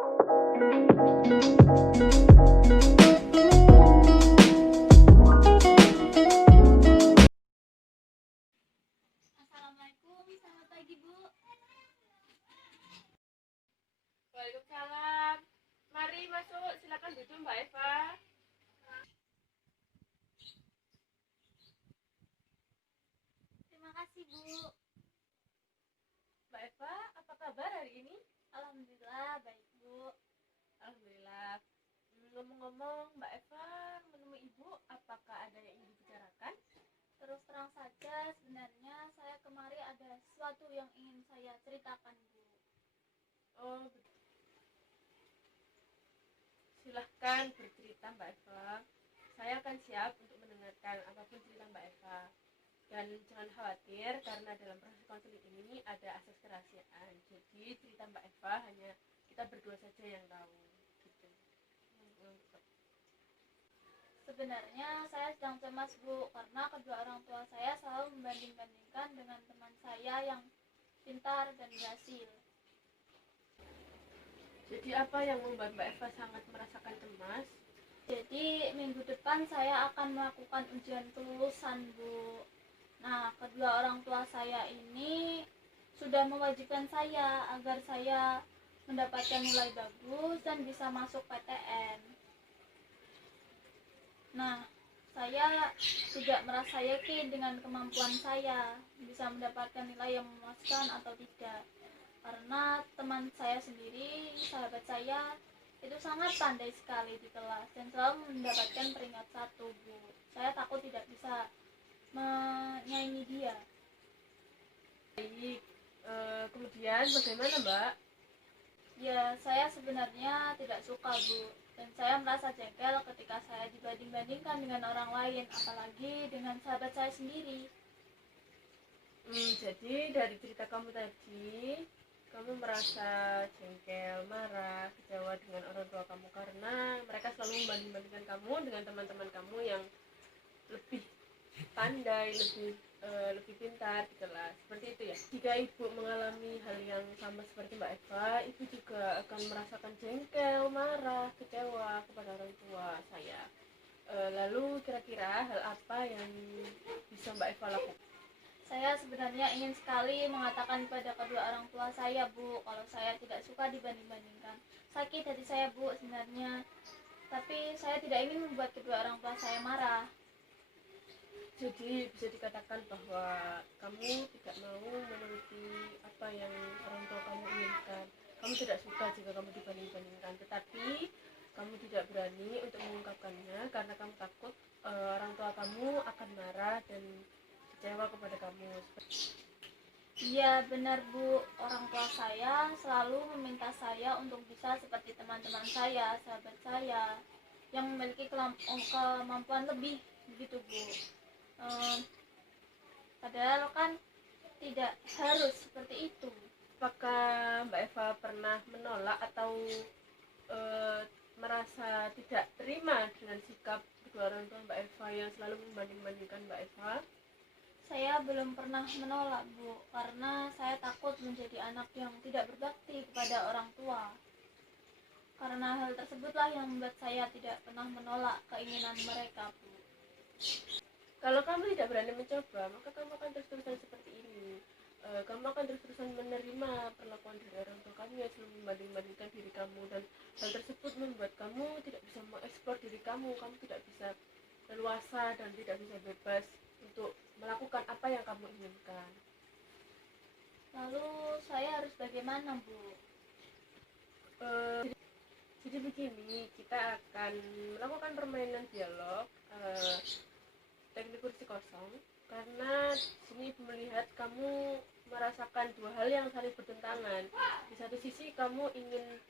Assalamualaikum, selamat pagi Bu. Waalaikumsalam. Mari masuk, silakan duduk Mbak Eva. Terima kasih Bu. Mbak Eva, apa kabar hari ini? Alhamdulillah baik Bu. Alhamdulillah. Ngomong-ngomong, Mbak Eva menemui Ibu, apakah ada yang ingin dibicarakan? Terus terang saja sebenarnya saya kemari ada sesuatu yang ingin saya ceritakan Bu. Oh, silahkan bercerita Mbak Eva. Saya akan siap untuk mendengarkan apapun cerita Mbak Eva. Dan jangan khawatir karena dalam proses konseling ini ada asas kerahasiaan. Jadi cerita Mbak Eva hanya kita berdua saja yang tahu. Gitu. Sebenarnya saya sedang cemas Bu karena kedua orang tua saya selalu membanding-bandingkan dengan teman saya yang pintar dan berhasil. Jadi apa yang membuat Mbak Eva sangat merasakan cemas? Jadi minggu depan saya akan melakukan ujian kelulusan Bu. Nah, kedua orang tua saya ini sudah mewajibkan saya agar saya mendapatkan nilai bagus dan bisa masuk PTN. Nah, saya tidak merasa yakin dengan kemampuan saya bisa mendapatkan nilai yang memuaskan atau tidak. Karena teman saya sendiri, sahabat saya, itu sangat pandai sekali di kelas dan selalu mendapatkan peringkat 1 Bu. Saya takut tidak bisa menyaingi dia. Baik, kemudian bagaimana Mbak? Ya, saya sebenarnya tidak suka Bu, dan saya merasa jengkel ketika saya dibanding-bandingkan dengan orang lain, apalagi dengan sahabat saya sendiri. Jadi dari cerita kamu tadi, kamu merasa jengkel, marah, kecewa dengan orang tua kamu karena mereka selalu membanding-bandingkan kamu dengan teman-teman kamu yang lebih pandai, lebih pintar di kelas. Seperti itu ya. Jika Ibu mengalami hal yang sama seperti Mbak Eva, Ibu juga akan merasakan jengkel, marah, kecewa kepada orang tua saya. Lalu kira-kira hal apa yang bisa Mbak Eva lakukan? Saya sebenarnya ingin sekali mengatakan kepada kedua orang tua saya Bu, kalau saya tidak suka dibanding-bandingkan. Sakit hati saya Bu sebenarnya, tapi saya tidak ingin membuat kedua orang tua saya marah. Jadi bisa dikatakan bahwa kamu tidak mau menuruti apa yang orang tua kamu inginkan. Kamu tidak suka jika kamu dibanding-bandingkan, tetapi kamu tidak berani untuk mengungkapkannya karena kamu takut orang tua kamu akan marah dan kecewa kepada kamu. Iya benar Bu, orang tua saya selalu meminta saya untuk bisa seperti teman-teman saya, sahabat saya yang memiliki kemampuan lebih, begitu Bu. Padahal kan tidak harus seperti itu. Apakah Mbak Eva pernah menolak atau merasa tidak terima dengan sikap kedua orang tua Mbak Eva yang selalu membanding-bandingkan Mbak Eva? Saya belum pernah menolak Bu, karena saya takut menjadi anak yang tidak berbakti kepada orang tua. Karena hal tersebutlah yang membuat saya tidak pernah menolak keinginan mereka Bu. Kalau kamu tidak berani mencoba, maka kamu akan terus-terusan seperti ini. Kamu akan terus-terusan menerima perlakuan dari orang tua kamu yang selalu membanding-bandingkan diri kamu, dan hal tersebut membuat kamu tidak bisa mengeksplor diri kamu tidak bisa leluasa dan tidak bisa bebas untuk melakukan apa yang kamu inginkan. Lalu saya harus bagaimana Bu? Jadi begini, kita akan melakukan permainan dialog teknik kursi kosong, karena sini Ibu melihat kamu merasakan dua hal yang saling bertentangan. Di satu sisi kamu ingin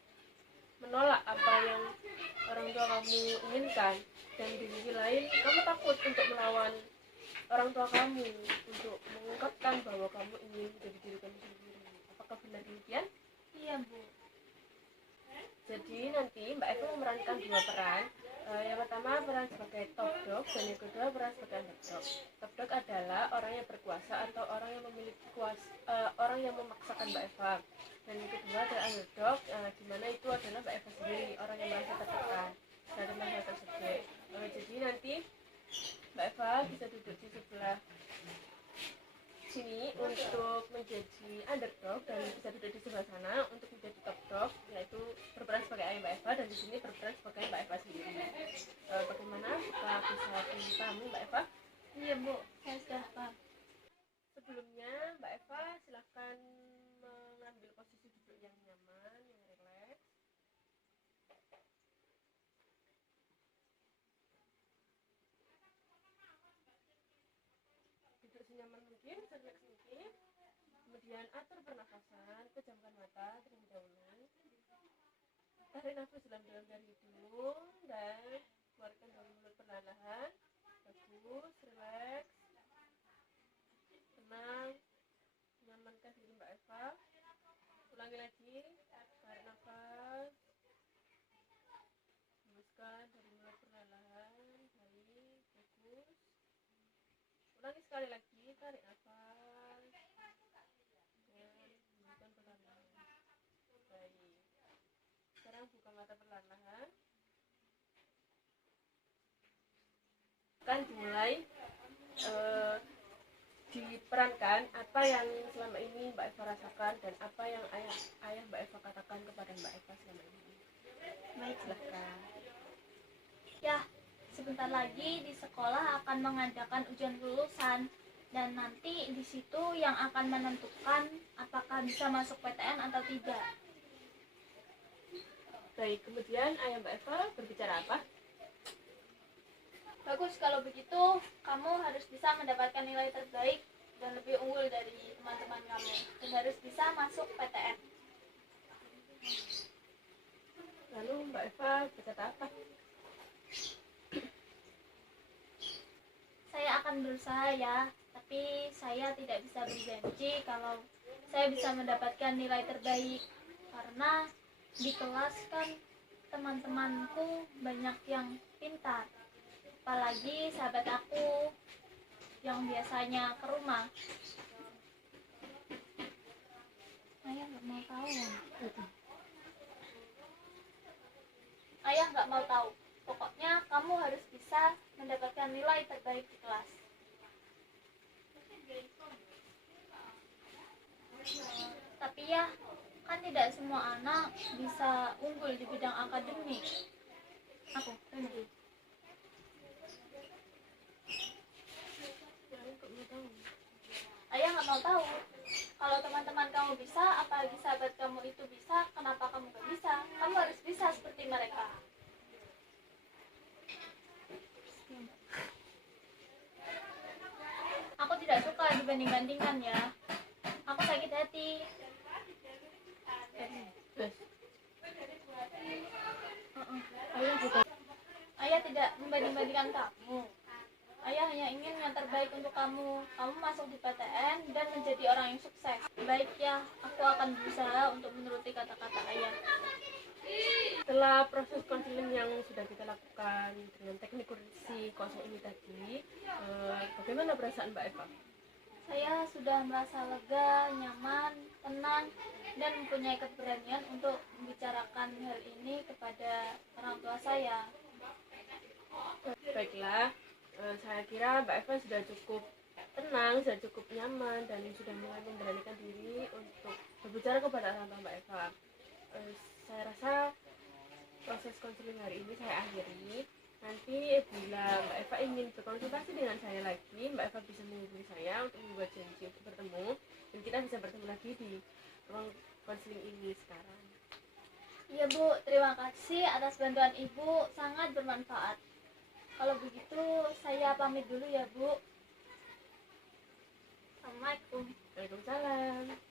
menolak apa yang orang tua kamu inginkan, dan di sisi lain kamu takut untuk melawan orang tua kamu, untuk mengungkapkan bahwa kamu ingin menjadi diri kamu sendiri. Apakah benar demikian? Iya Bu. Jadi nanti Mbak Eva memerankan dua peran. Yang pertama peran sebagai top dog, dan yang kedua peran sebagai underdog. Top dog adalah orang yang berkuasa atau orang yang memiliki kuasa, orang yang memaksakan Mbak Eva. Dan yang kedua adalah underdog, di mana itu adalah Mbak dog dan bisa duduk di sebelah sana untuk menjadi top dog, yaitu berperan sebagai ayah Mbak Eva, dan di sini berperan sebagai Mbak Eva sendiri. Bagaimana? Kita bisa dipahami Mbak Eva? Iya Bu, saya sudah paham. Sebelumnya Mbak Eva silahkan mengambil posisi duduk yang nyaman, yang rileks. Duduk senyaman mungkin, serileks mungkin. Kemudian atur pernafasan, pejamkan mata terlebih dahulu. Tarik nafas dalam-dalam dari hidung dan keluarkan dari mulut perlahan-lahan. Bagus, rileks, tenang, nyamankan diri Mbak Eva. Ulangi lagi, tarik nafas, hembuskan dari mulut perlahan-lahan. Baik, bagus. Ulangi sekali lagi, tarik nafas dan hembuskan perlahan-lahan. Baik. Sekarang buka mata perlahan-lahan. Akan dimulai diperankan apa yang selama ini Mbak Eva rasakan dan apa yang ayah Mbak Eva katakan kepada Mbak Eva selama ini. Baik, Silahkan. ya, sebentar lagi di sekolah akan mengadakan ujian kelulusan dan nanti di situ yang akan menentukan apakah bisa masuk PTN atau tidak. Baik, kemudian ayah Mbak Eva berbicara apa? Bagus, kalau begitu kamu harus bisa mendapatkan nilai terbaik dan lebih unggul dari teman-teman kamu dan harus bisa masuk PTN. Lalu Mbak Eva berkata apa? Saya akan berusaha ya, tapi saya tidak bisa berjanji kalau saya bisa mendapatkan nilai terbaik karena di kelas kan teman-temanku banyak yang pintar, apalagi sahabat aku yang biasanya ke rumah. Ayah nggak mau tahu. Ayah nggak mau tahu. Pokoknya kamu harus bisa mendapatkan nilai terbaik di kelas. Tapi ya, kan tidak semua anak bisa unggul di bidang akademik. Aku, ini. Ayah nggak mau tahu. Kalau teman-teman kamu bisa, apalagi sahabat kamu itu bisa, kenapa kamu nggak bisa? Kamu harus bisa seperti mereka. Aku tidak suka dibanding-bandingkan ya. Aku sakit hati. Ayah juga. Ayah tidak membanding-bandingkan kamu. Ayah hanya ingin yang terbaik untuk kamu. Kamu masuk di PTN dan menjadi orang yang sukses. Baik ya, aku akan berusaha untuk menuruti kata-kata ayah. Setelah proses konseling yang sudah kita lakukan dengan teknik kursi kosong ini tadi, bagaimana perasaan Mbak Eva? Saya sudah merasa lega, nyaman, tenang, dan mempunyai keberanian untuk membicarakan hal ini kepada orang tua saya. Baiklah, saya kira Mbak Eva sudah cukup tenang, sudah cukup nyaman, dan sudah mulai memberanikan diri untuk berbicara kepada orang tua Mbak Eva. Saya rasa proses konseling hari ini saya akhiri. Nanti bila Mbak Eva ingin berkonsultasi dengan saya lagi, Mbak Eva bisa menghubungi saya untuk membuat janji untuk bertemu, dan kita bisa bertemu lagi di ruang konseling ini sekarang. Iya Bu, terima kasih atas bantuan Ibu, sangat bermanfaat. Kalau begitu saya pamit dulu ya Bu. Assalamualaikum. Waalaikumsalam.